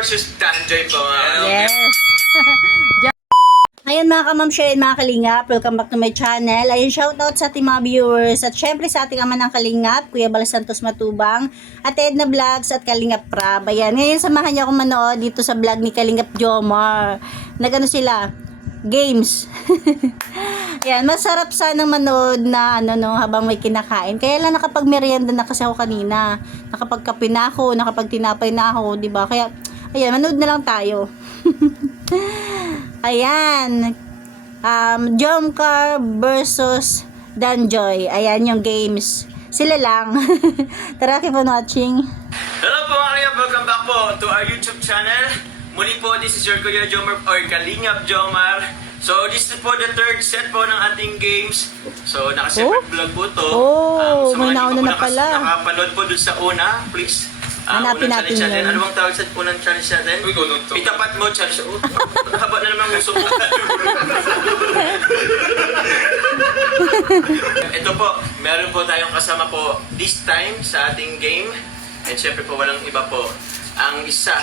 versus Danjoy po. Yes. Ayan mga ka-ma'am share, mga kalingap, welcome back to my channel. Ayun, shoutout sa ating mga viewers at syempre sa ating ama ng kalingap, Kuya Bal Santos Matubang, at Edna Vlogs at Kalingap Prab. Ayan, ngayon samahan niyo ako manood dito sa vlog ni Kalingap Jomar. Nagano sila? Games. Ayan, masarap sanang manood na habang may kinakain. Kaya lang nakapag-merienda na kasi ako kanina. Nakapagkape na ako, nakapagtinapay na ako, 'di ba? Kaya ayan, manood na lang tayo. Ayan. Jomcar versus Danjoy. Ayan yung games. Sila lang. Tara, keep on watching. Hello po mga kalingap, welcome back po to our YouTube channel. Muli po, this is your Kuya Jomar or Kalingap Jomar. So, this is po the third set po ng ating games. So, naka-separate vlog po to. Oh, may mga nauna hindi na pala. nakapanood po dun sa una, please. Hanapin unang natin challenge yun. Ano bang tawag sa unang challenge natin? Itapat mo, challenge. Oh, haba na naman gusto ko. Ito po, meron po tayong kasama po this time sa ating game. And syempre po, walang iba po. Ang isa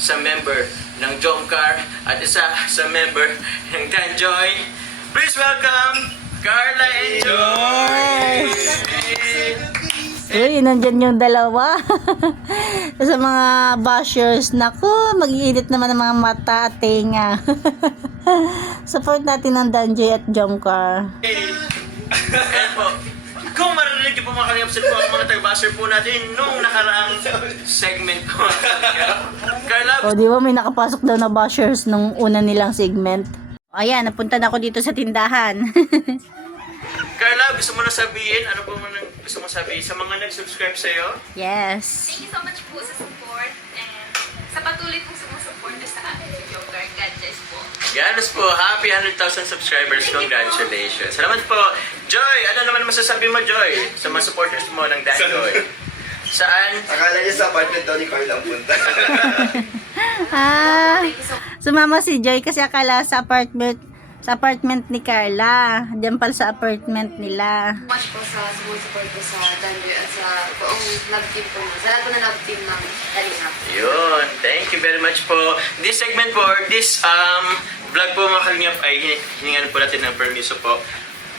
sa member ng Jomcar at isa sa member ng Danjoy. Please welcome Carla and Joy! Uy, nandyan yung dalawa. Sa mga bashers, naku, mag-iinit naman ang mga mata at tenga. Support natin ng Danjoy at Jomcar. Ayan po. Kung marinig niyo po mga kalingap po ang mga tagbasher po natin nung nakaraang segment ko. Carla, O, di ba may nakapasok daw na bashers nung una nilang segment? Ayan, napunta na ako dito sa tindahan. Carla, gusto mo na sabihin? Ano po man gusto mo sabihin sa mga nag-subscribe sa'yo? Yes. Thank you so much po sa support and sa patuloy pong sumusuporta sa akin sa Jomcar. God bless po. Ganos po, happy 100,000 subscribers. Congratulations. Salamat po. Joy, ano naman masasabi mo, Joy? Sa mga supporters mo ng Danjoy. Saan? Akala niya sa apartment daw ni Carl ang punta. Sumama si Joy kasi akala sa apartment ni Carla. Diyan pala sa apartment nila. Much po sa sumusupport ko sa Danjoy at sa buong love team po. Sa lahat po na love team namin. Kalingap. Yun. Thank you very much po. This segment po, or this vlog po mga kalingap ay hiningan po natin ng permiso po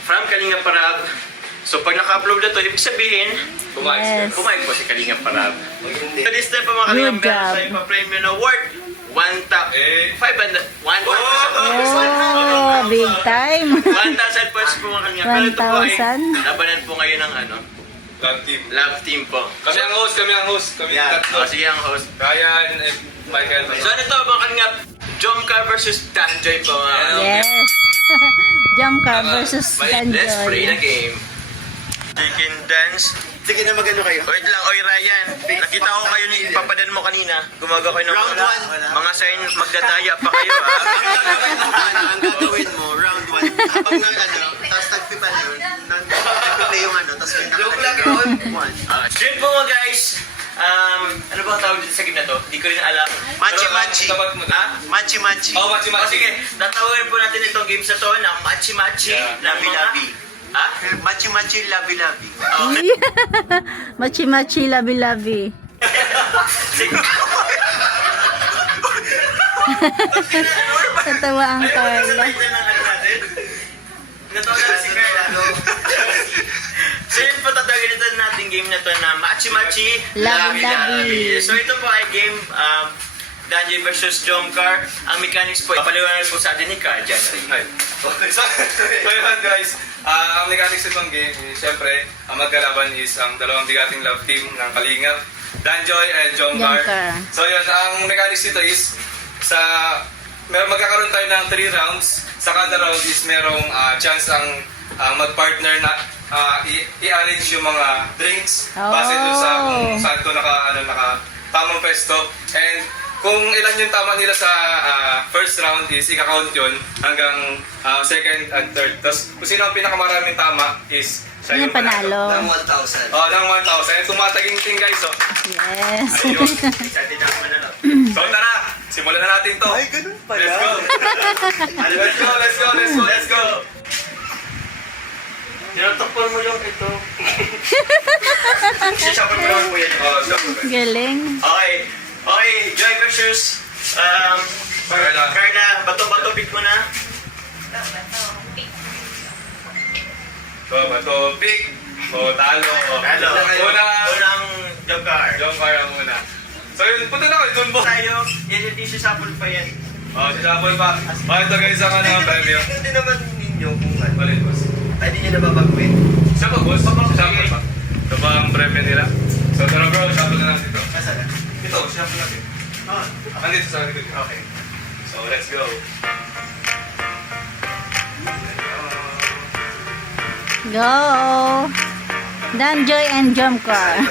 from Kalingap Parab. So pag naka-upload na to, ibig sabihin, Yes. pumayag po si Kalingap Parab. So this time po mga kalingap, Good meron job. tayong pa-premium na worth 500, Oh, big time. 1,000 points po mga kalingap. Pero ito po ay 1,000? labanan po ngayon ng love team po. Kami ang host. Kami Yeah. ang tatlo. Sige ang host. Ryan and Michael. So ano to mga kalingap? Jomcar versus Danjoy po. Yes. Jomcar versus Let's play the Danjoy. game. Chicken dance. Sige na magano kayo. Wait lang, oy Ryan. Nakita ko kayo ni papadan mo kanina. Gumagawa kayo ng Round one. mga sign, magdadaya pa kayo ha. Ang gagawin mo, round 1. Habang tapos nagpipa na yun, nagpipa yung tapos may nakalagay. Yun po mga guys. Ano ba ang tawag dito sa game na to? Hindi ko rin alam. Machi-machi. Tapat mo na. Ha? Machi-machi. Oh, O machi-machi. sige, tatawagin po natin itong games na to na machi-machi. Yeah. Labi-labi. Ha? Machi-machi, labi-labi. Machi-machi, labi-labi. Natawa ang Carla. Natawa na si Carla. So yun po tatawagin ito natin game na to na Machi-Machi, Labi-labi. So ito po ay game Danjoy versus Jomcar. Ang mechanics po, papaliwanag po sa atin ni Carl dyan. Hi. So yun guys, ang mechanics itong game is syempre, ang magkalaban is ang dalawang bigating love team ng Kalingap, Danjoy and Jomcar. Jomcar. So yun, ang mechanics dito is magkakaroon tayo ng 3 rounds. Sa kada round is merong chance ang mag-partner na i-arrange yung mga drinks base doon sa kung saan ito naka tamang pwesto. And kung ilan yung tama nila sa first round is ika-count yun hanggang second and third. Tapos kung sino ang pinakamaraming tama is siya Yung yung panalo. panalo. Ng 1,000. Oh, ng 1,000. And tumataginting guys, oh. Yes. Ayun. Sa atin na manalo. So tara, simulan na natin to. Ay, ganun pala. Let's go. Let's go. Tinatakpan mo yung ito. Siyempre mo yan. Oh, so, Galing. Okay. Okay, Joy versus Carla. Bato-bato pick mo na. Bato, pick. O, talo. Talo. Unang Jomcar. Jomcar ang una. So yun, punta na kayo dun po. Tayo, isasapol pa yan. O, si Shamble pa. O, ito guys ang ano, premyo. Hindi naman ninyo kung ano. Balik, boss. Ay, hindi nyo nababagwin. Siya pa, boss? Si Shamble pa. Ito ba ang premyo nila? So, tara bro, shuffle na natin ito. Nasaan na? Ito, shuffle natin. Nandito sa likod. Okay. So, let's go. Go! Danjoy and Jomcar.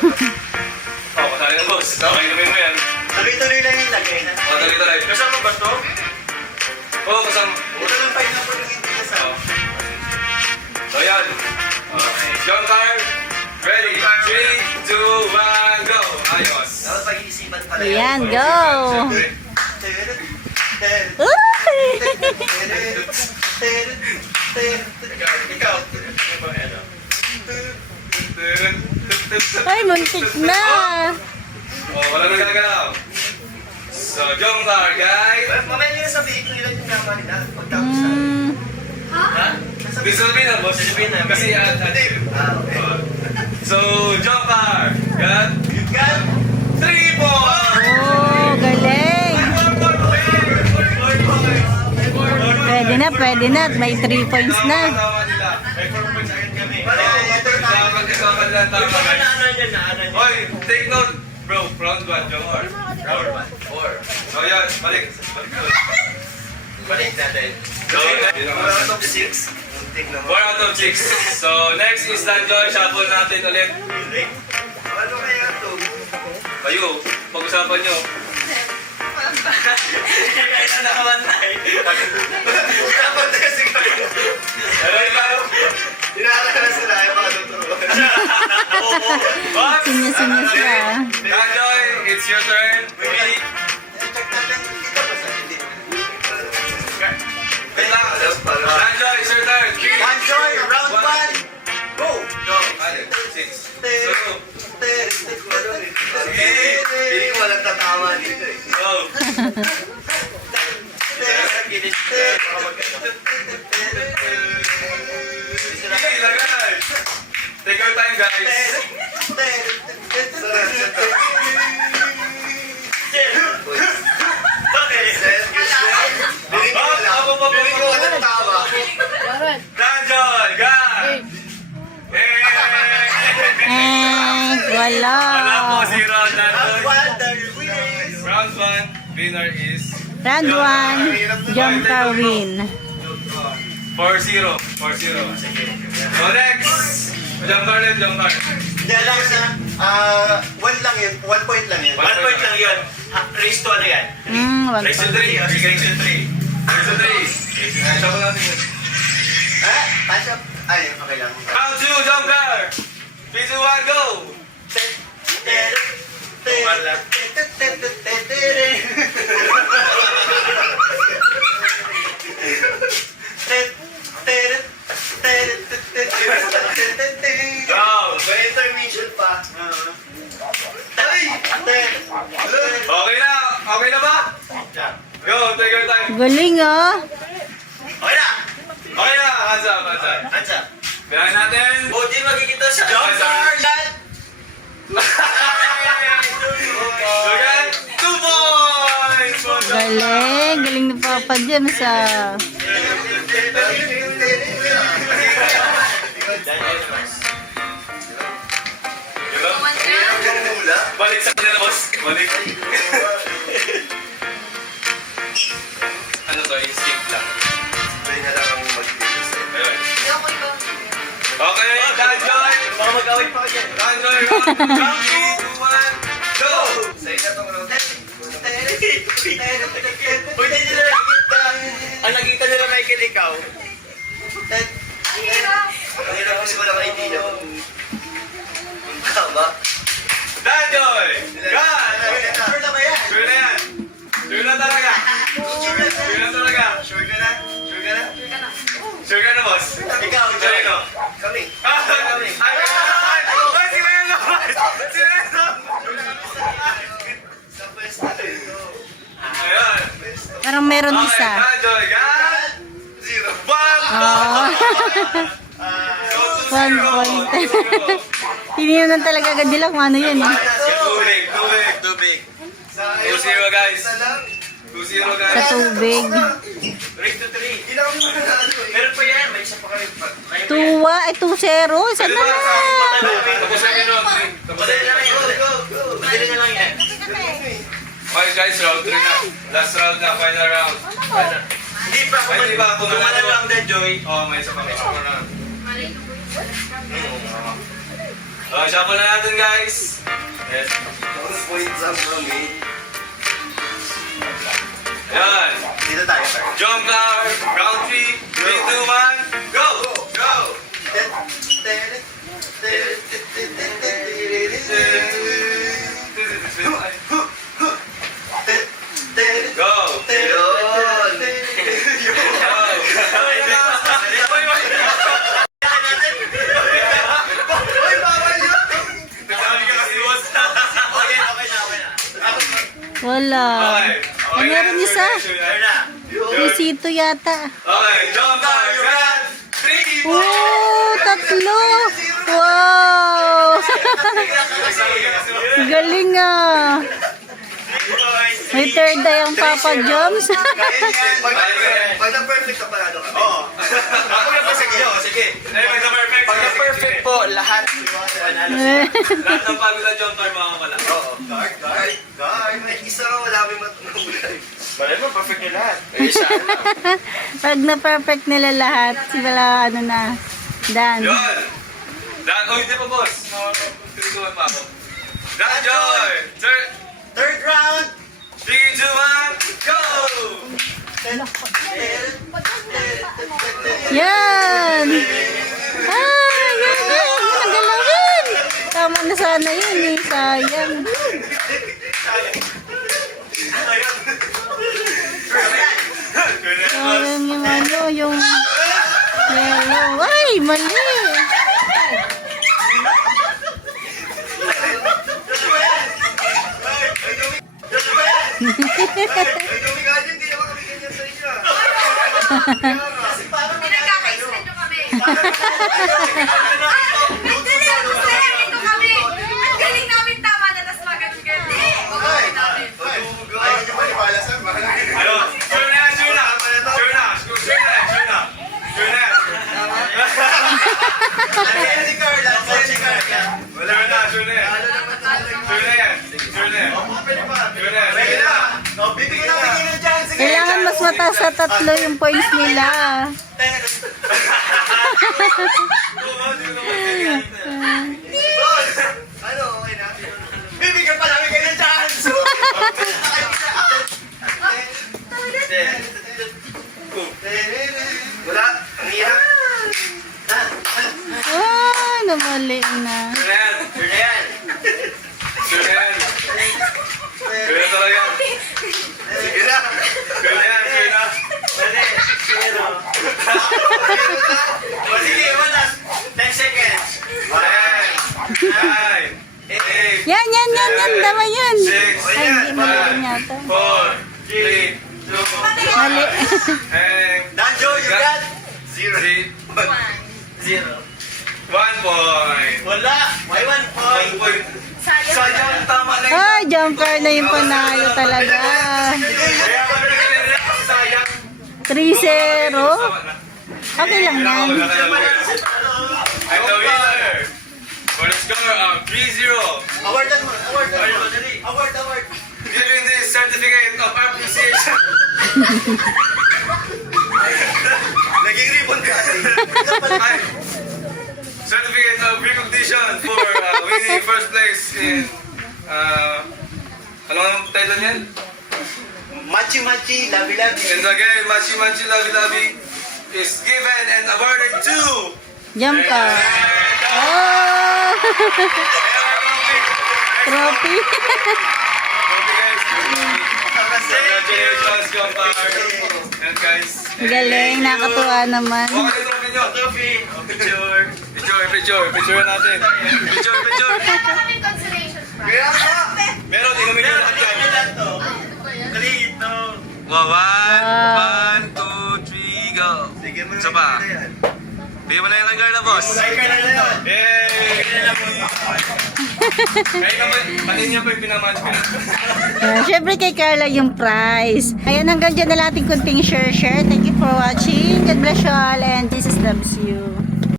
Oh, kasali na boss. Okay, inumin mo yan. Tuloy-tuloy lang yung lagay na. O, tuloy-tuloy. Kasama ba to? Oo, kasama. Ito lang pineapple yung hindi kasama. Oh. So, yan. Okay. Jomcar, ready? 3, 2, 1, go! Ayos. Dapat pag-iisipan pala Ayan, go! Siyempre. Uy! Ikaw. Ay, muntik na! Oh, wala nang gagalaw. So, Jomcar, guys. Mamaya nyo na sabihin kung ilan yung nama nila. Pagtapos na. Ha? This will be na, boss. Kasi, Okay. So, Jomcar, got You got 3 points! Oh, galing! Pwede na. May 3 points na. Tama nila. May 4 points agad kami. Dapat ikaw ka lang tama. Naano niya. Oy, take note. Bro, round 1, Jomcar. Round 4. So, yan, balik. Balik natin. So, yun ang out of 6. Muntik naman. 4 out of 6. So, next is Danjoy. Shuffle natin ulit. Ano kaya ito? Kayo, pag-usapan nyo. Kaya na nakamantay. Dapat na kasi kayo. Hello, ikaw. Hinahalas sila yung mga tuturuan. What? Sinya siya. Danjoy, it's your turn. Ready? Check natin. Kita ba sa hindi? Wait lang. Danjoy, it's your turn. Danjoy, round 1. Go! Go. Alin? 6. So, Sige. Hindi ko walang tatawa dito eh. go. Sige, lagay. Take your time, guys. Hindi ko walang tawa. Danjoy, guys. Wala. Wala po si Ron Danjoy. Winners. Round 1, winner is Round 1, Jomcar win. 4-0. 4-0. So next, Jomcar ulit, Jomcar. Hindi alam na, 1 lang yun, 1 point lang yun. 1 point lang yun. Race to ano yan? Race to 3. Race to 3. Race to 3. Shuffle natin yun. Pass up. Ay, okay lang. Round 2, Jomcar. 3, 2, 1, go! Go! May intermission pa. Ay! Okay na? Okay na ba? Go, take your time. Galing oh. Okay na! Okay na, hands up, hands up. Hands up. Kailangan natin. O, di magkikita sa Jomcar, yan! So yan, 2 points! Galing ni Papa James ah. Diba? Balik sa kanila, boss. Balik. Ano to, instinct lang. Ayun. Okay, Danjoy! Baka mag-away pa kayo. Danjoy, round 2, 1, go! Sa'yo na itong round. Uy, hindi nila nakikita. Ang nakita nila, Michael, ikaw. Ang hirap kasi wala kaibigan. Tama. Danjoy! God! Sure na ba yan? Sure na yan! Sure na talaga! Sure na talaga! Sure ka na? Sure ka na? Sure ka na, boss? Ikaw, Sure no? Kami. Ah! Ay! Ay! Si Leno! Si Leno! Sa pwesto. Parang meron Okay, isa. Danjoy, got 0. 1 Oh. Go to 1 0. point. Tinignan talaga agad nila kung ano yun. Tubig. Tubig. 2-0 guys. 2-0 guys. Sa tubig. Break to 3. Meron pa yan. May isa pa kayo. Kayo pa yan. 2-0. Isa na lang. Tapos na yung round 3. Madali na lang yan. Madali na lang yan. Okay guys, round 3 na. Last round na, final round. Hindi pa. Ay, hindi pa. Kung ano lang din, Joy. Oh, may isa pa. May isa pa na. Shuffle na natin guys. Yes. Points up kami. Ayan. Dito tayo, sir. Jump car, round 3, 3, 2, 1, go! Go! Go! Wala. Ay, meron isa. Risito yata. Okay, jump car, round 3, Oh, tatlo. Wow. Galing ah. May third eye ang Papa Joms. Pag na-perfect ka parado kami. Oo. Ako na pa sige. Sige. Pag na-perfect po, lahat. Lahat ng pagod na jump car makakala. Oo. Guard. May isa ka wala may matulay. Malay mo, perfect nyo lahat. May isa. Pag na-perfect nila lahat, sila ano na, done. Yun! Dan, oh, hindi pa boss. Tutuwan pa ako. Dan Joy! Third round. 3, 2, 1, go! Yan! Ay, yan! Nagalawin! Tama na sana yun eh, sayang. Sayang yung ano, yung yellow. Ay, mali! Ay, kami ka din. Hindi naman kami ganyan sa inyo. Kasi parang Pinagkakaisa nyo kami. Nagdala ko sir, ito kami. Ang galing namin tama na, tas magaling-galing. Gagawin namin. Ayaw niyo manipala, sir. Mahal na yun. Ano? Sure na yan, sure na! Sure na! Sure na yan, sure na! Sure na yan! Ayan si Carla. Ayan si Carla. Wala na, sure na yan! Sure na yan! Sure na yan! Pwede pa. Sure na yan! Pwede na. Bibigyan namin ng chance. Sige. Kailangan mas mataas sa tatlo yung points nila. Ano, okay na. Bibigyan pa namin kayo ng chance. Wala. Ang hirap. Ay, namali na. Sure na yan! Sure na yan. Sure na yan! Sure na talaga! Sige na. Sure na yan, sure na! Pwede. Pero. O sige, wala. 10 seconds. 10, 9, 8, Yan, yan, yan, yan. Tama yan. 6, Ay, hindi mali din yata. 4, 3, 2, Mali. and Danjo, you got 3, 0. 1 point. Wala. Why 1 1 point? point. Sayang, tama na yun. Ay, jump car na yung panalo talaga. Kaya kami nag-relax, sayang. 3-0. Okay lang yan. I'm the winner. For the score of 3-0. Awardan mo. Awardan mo. Dali. Award. Giving this certificate of appreciation. Naging ribbon ka. Ay, certificate of recognition for winning first place in anong title niyan? Machi, labi-labi. And again, Machi Machi Labi Labi is given and awarded to Jump car. Oh! Trophy. Congratulations, John Car. And guys, Galing, nakatuwa naman. okay yung trophy nyo. Trophy. Picture. Picture natin. Picture. Wala pa kami consolation prize. Kaya nga. Meron, inumin nyo lahat yan. Ano lang to? Dali ito. One, two, three, go. Sige mo na Isa pa. yan. Bigyan mo na yung kay Carla, boss. Ay, ka na yan. Yay! Kaya naman, panin niya pa yung pinamatch ko. Siyempre kay Carla yung prize. Ayan, hanggang dyan na lang ating kunting share. Thank you for watching. God bless you all and Jesus loves you.